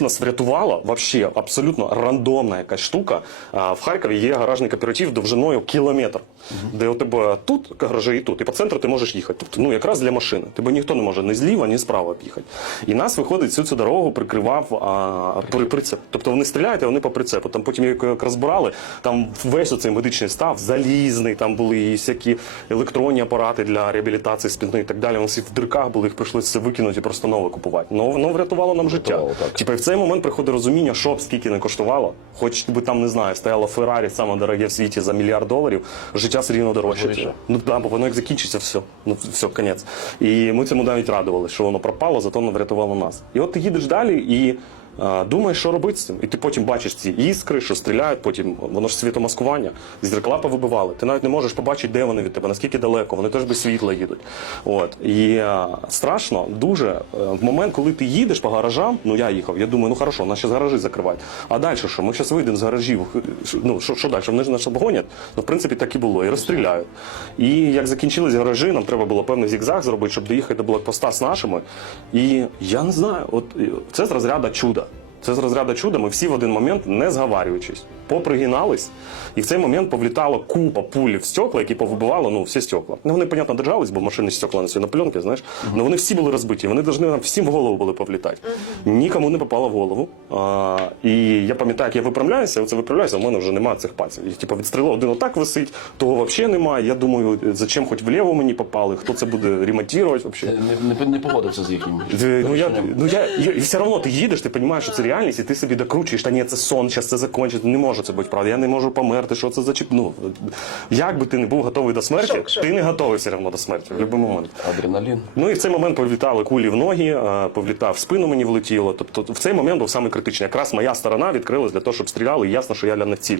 Нас врятувала вообще абсолютно рандомна якась штука. А, В Харкові є гаражний кооператив довжиною кілометр, де у тебе тут гаражі і тут, і по центру ти можеш їхати. Тобто, ну якраз для машини. Тебе ніхто не може ні зліва, ні справа об'їхати. І нас виходить всю цю дорогу прикривав а, при, прицеп. Тобто вони стріляють, а вони по прицепу. Там потім як, розбирали, там весь оцей медичний став залізний, там були і всякі електронні апарати для реабілітації спини і так далі. Вони всі в дирках були, їх прийшлося все викинути і просто нове купувати. Ну воно врятувало нам життя. Типа цей момент приходить розуміння, що б скільки не коштувало, хоч би там не знаю, стояло Феррарі, саме дороге в світі за мільярд доларів, життя все рівно дорожче. Дорожче. Ну да, бо воно як закінчиться, все. Ну все, конець. І ми цьому навіть радували, що воно пропало, зато воно врятувало нас. І от ти їдеш далі і. Думаєш, що робити з цим, і ти потім бачиш ці іскри, що стріляють, потім воно ж світомаскування, зеркала повибивали. Ти навіть не можеш побачити, де вони від тебе, наскільки далеко, вони теж без світла їдуть. От і а, страшно дуже е, в момент, коли ти їдеш по гаражам. Ну я їхав, я думаю, ну хорошо, нас зараз гаражі закривають. А далі що? Ми зараз вийдемо з гаражів. Ну що, що далі? Вони ж нас обгонять. Ну в принципі так і було, і розстріляють. І як закінчились гаражі, нам треба було певний зігзаг зробити, щоб доїхати до блокпоста з нашими. І я не знаю, от е, це з розряду чуда. Це з розряду чуда. Ми всі в один момент, не зговарюючись, попригинались, і в цей момент повлітала купа пуль в стекла, які повибивали ну, всі стекла. Ну, вони, понятно, держались, бо машини стекла на на пленки, знаєш. Але вони всі були розбиті. Вони повинні нам всім в голову були повлітати. Нікому не попало в голову. А, і я пам'ятаю, як я виправляюся, оце виправляюся, а в мене вже немає цих пальців. Їх типу відстрілив, один отак висить, того взагалі немає. Я думаю, зачем хоч вліво мені попали, хто це буде ремонтувати взагалі. Не, не, не погодився з їхнім. Ну я, ну я, і, і все одно ти їдеш, ти розумієш, що це реальність, і ти собі докручуєш, та ні, це сон, зараз це закінчиться, не може це бути правда. Я не можу померти, що це за чіп. Ну, як би ти не був готовий до смерті, Шок, шок. ти не готовий все одно до смерті в будь-який момент. Адреналін. Ну і в цей момент повлітали кулі в ноги, е, повлітав в спину мені влетіло. Тобто в цей момент був саме критичний. Якраз моя сторона відкрилась для того, щоб стріляли, і ясно, що я ля на ціль.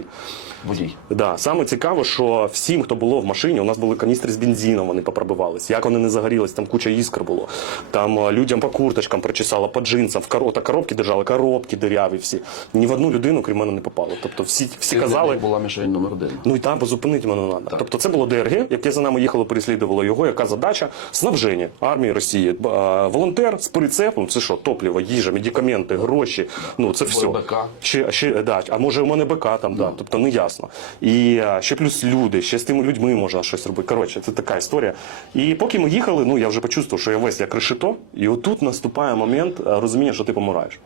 Водій. Да, саме цікаво, що всім, хто було в машині, у нас були каністри з бензином, вони попробивались. Як вони не загорілись, там куча іскр було. Там е, людям по курточкам прочесало, по джинсам, в коро... коробки держали, коробки диряві всі. Ні в одну людину, крім мене, не попало. Тобто всі, всі казали. була мішень номер один. Ну і там позупинити мене треба. Тобто це було ДРГ, яке за нами їхало, переслідувало його. Яка задача? Снабження армії Росії. А, Волонтер з прицепом, це що, топливо, їжа, медикаменти, гроші. Ну це все. БК. Ще, ще, да, а може у мене БК там, да, тобто не ясно. І а, ще плюс люди, ще з тими людьми можна щось робити. Коротше, це така історія. І поки ми їхали, ну я вже почувствував, що я весь як решето, і отут наступає момент розуміння, що ти помираєш.